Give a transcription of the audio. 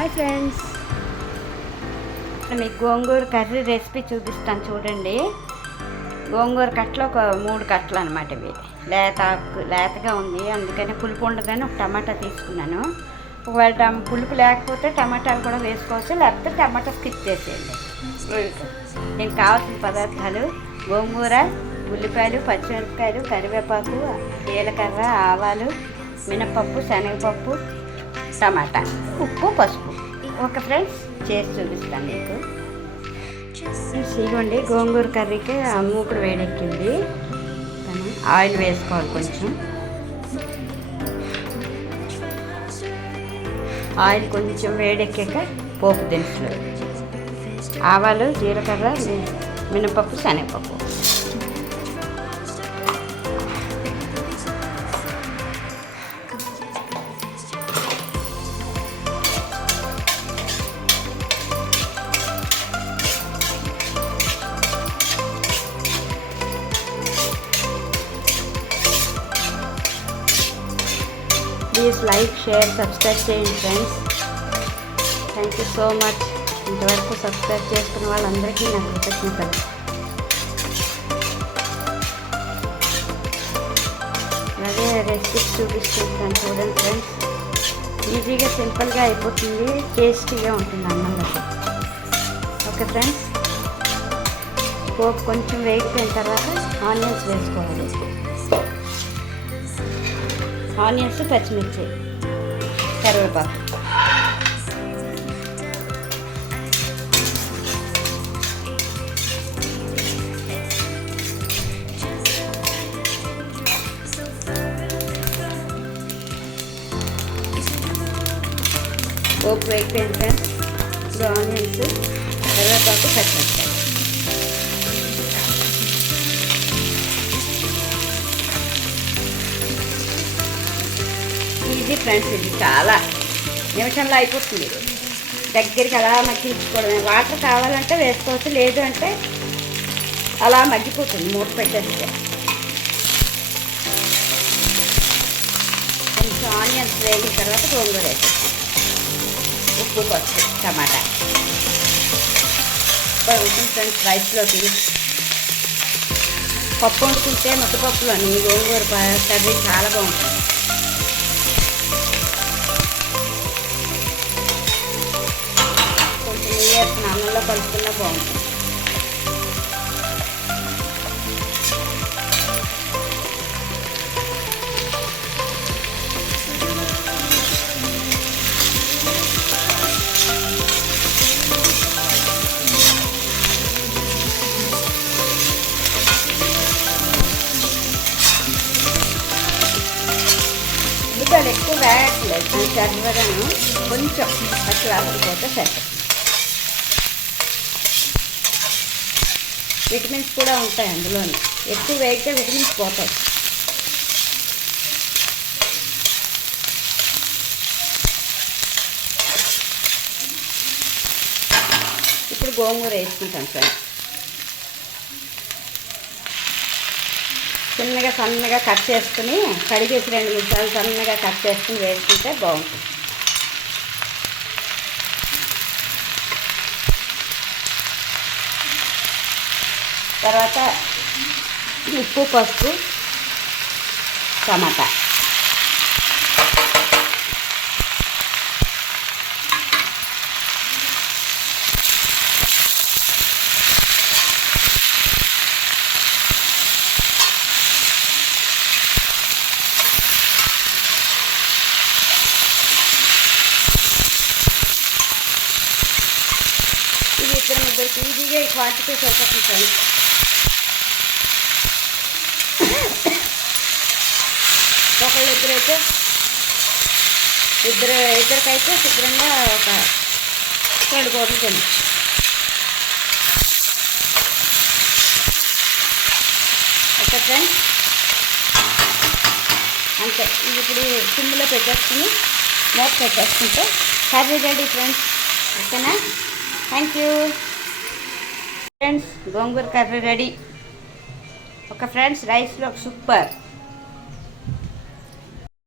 Hi friends, మీకు గోంగూర curry recipe చూపిస్తాను చూడండి. గోంగూర కట్టలు ఒక 3 కట్టలు అనమాట. ఇవి లేతగా ఉంది, అందుకని పులుపు ఉండదని ఒక టమాటా తీసుకున్నాను. ఒకవేళ పులుపు లేకపోతే టమాటాలు కూడా వేసుకోవచ్చు, లేకపోతే టమాటా స్కిప్ చేసేయండి. దీనికి కావాల్సిన పదార్థాలు: గోంగూర, ఉల్లిపాయలు, పచ్చిమిరపకాయలు, కరివేపాకు, జీలకర్ర, ఆవాలు, మినపప్పు, శనగపప్పు, టమాటా, ఉప్పు, పసుపు. ఓకే ఫ్రెండ్స్, చేసి చూపిస్తాను మీకు. ఇదిగోండి, గోంగూర కర్రీకి మూకుడు వేడెక్కింది. ఆయిల్ వేసుకోవాలి కొంచెం. ఆయిల్ కొంచెం వేడెక్కాక పోపు దినుసులు: ఆవాలు, జీలకర్ర, మినపప్పు, శనగపప్పు. ప్లీజ్ లైక్, షేర్, సబ్స్క్రైబ్ చేయండి friends. Thank you so much. ఇంతవరకు సబ్స్క్రైబ్ చేసుకున్న వాళ్ళందరికీ నా కృతజ్ఞతలు. అలాగే రెసిపీస్ చూపిస్తుంటాను చూడండి ఫ్రెండ్స్. ఈజీగా సింపుల్గా అయిపోతుంది, టేస్టీగా ఉంటుంది అన్నంలోకి. ఓకే ఫ్రెండ్స్, పోపు కొంచెం వేగిపోయిన తర్వాత ఆనియన్స్ వేసుకోవాలి. ఆనియన్స్, పచ్చిమిర్చి, కరివేపాకు. పోపు వేగిపోయిన ఫ్రెండ్స్, ఇప్పుడు ఆనియన్స్, కరివేపాకు, పచ్చిమిరపకాయ. ఈజీ ఫ్రెండ్స్, ఇది చాలా నిమిషంలో అయిపోతుంది. దగ్గరికి అలా మగ్గించుకోవడమే. వాటర్ కావాలంటే వేసుకోవచ్చు, లేదు అంటే అలా మగ్గిపోతుంది మూత పెట్టేస్తే. కొంచెం ఆనియన్స్ వేగిన తర్వాత గోంగూర వేసేస్తాం. ఉప్పు, పసుపు, టమాటా. ఉంటుంది ఫ్రెండ్స్ రైస్లోకి. పప్పు వండుకుంటే ముద్దపప్పులోని గోంగూర కర్రీ చాలా బాగుంటుంది. అన్నంలో కలుపుకున్నా బాగుంటుంది. ఉల్లిపాయలు ఎక్కువ వేయట్లేదు, చర్వగాను కొంచెం పచ్చి వాసనపోతే సరిపోతుంది. విటమిన్స్ కూడా ఉంటాయి అందులోనే. ఎక్కువ వేగితే విటమిన్స్ పోతాయి. ఇప్పుడు గోంగూర వేసుకుంటాం ఫ్రెండ్స్. చిన్నగా సన్నగా కట్ చేసుకుని కడిగేసి 2 నిమిషాలు సన్నగా కట్ చేసుకుని వేసుకుంటే బాగుంటుంది. తర్వాత ఉప్పు, పసుపు, టమాటా. ఇది 2-3 ఈజీగా ఈ క్వాంటిటీ సరిపోతుంది. ఇద్దరికైతే శుభ్రంగా ఒక 2 కోట్లు తిని. ఓకే ఫ్రెండ్స్, అంతే. ఇది ఇప్పుడు సిమ్లో పెట్టేసుకుని మూత పెట్టేసుకుంటే కర్రీ రెడీ ఫ్రెండ్స్. ఓకేనా? Thank you friends. Gongura curry ready. ఒక ఫ్రెండ్స్ రైస్లో సూపర్.